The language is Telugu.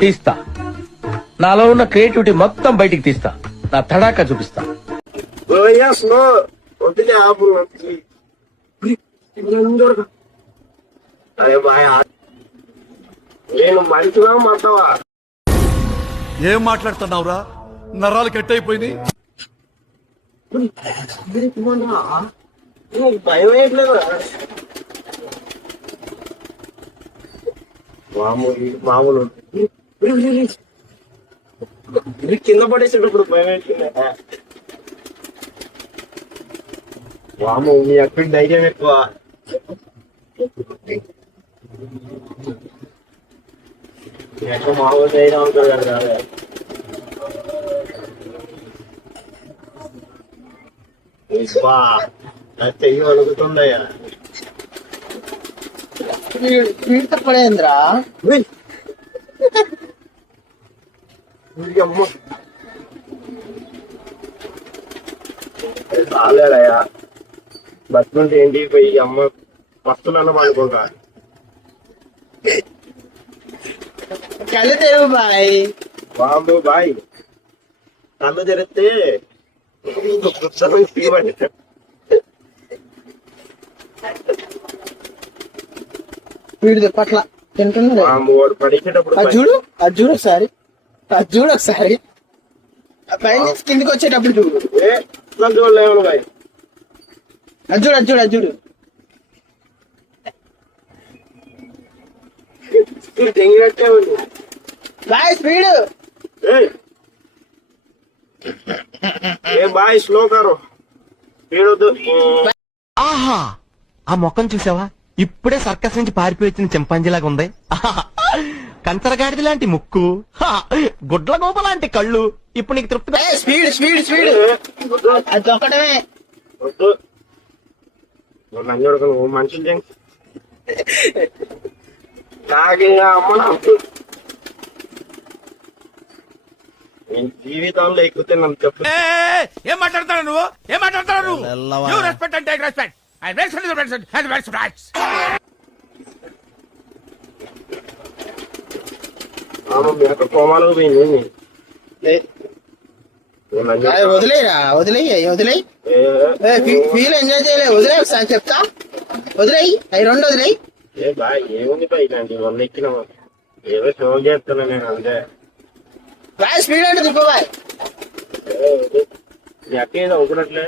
తీస్తా. నాలో ఉన్న క్రియేటివిటీ మొత్తం బయటికి తీస్తా. నా తడాకా చూపిస్తా. నేను మంచిగా మాట్లావా? ఏం మాట్లాడుతున్నావురా? నరాలు కట్ అయిపోయింది. భయం వేయట్లేదా? మామూలు కింద పడేసేటప్పుడు భయం వేయట్లేదా? వాము మీ అక్కడికి ధైర్యం ఎక్కువ. ఎక్కువ మామూలు ధైర్యం అవుతుంది కదా. చెయ్యి వణుకుతుందయ్యా. పడేంద్రా చాలేదయ్యా. బతుకుంటే ఏంటి పోయి అమ్మ వస్తున్నా అనుకుంటా. కళ్ళు తెరువు బాయ్. బాబు బాయ్ కళ్ళు తెరిస్తే వీడు పట్ల తింటున్నాడు. పడేసేటప్పుడు అది చూడు ఒకసారి. పైన కిందికి వచ్చేటప్పుడు చూడు. చూడలేము బాయ్. అది చూడు తెంగినట్టే ఉంది బాయ్ స్పీడ్. ఏ బాయ్ స్లో కారు స్పీడ్. ఆహా, ఆ మొక్కను చూసావా? ఇప్పుడే సర్కస్ నుంచి పారిపోయి వచ్చిన చింపాంజీలాగా ఉంది. కంచరగాడిది లాంటి ముక్కు, గుడ్ల గోప లాంటి కళ్ళు. ఇప్పుడు నీకు తృప్తి? స్పీడ్ అది ఒకటమే. వద్దు నన్ను మనుషులు నాకే అమ్మ. నేను జీవితంలో ఎక్కితే నన్ను చెప్పు. ఏం మాట్లాడతాడు నువ్వు? ఏం మాట్లాడతాడు నువ్వు? రెస్పెక్ట్ అంటే రెస్పెక్ట్. మేక కోమాలకు పోయింది. వదిలేయి ఫీల్ ఎంజాయ్ చేయలే. వదిలే ఒకసారి చెప్తా. వదిలేయి అవి రెండు వదిలేయి. ఏ బాయ్ ఏముంది బాయ్ ఇలాంటి మొన్న ఎక్కిన ఏదో షో చేస్తున్నా నేను అంతే. బాయ్ స్పీడ్ అంటే తిప్ప బాయ్. ఎక్క ఏదో అవుతున్నట్లే.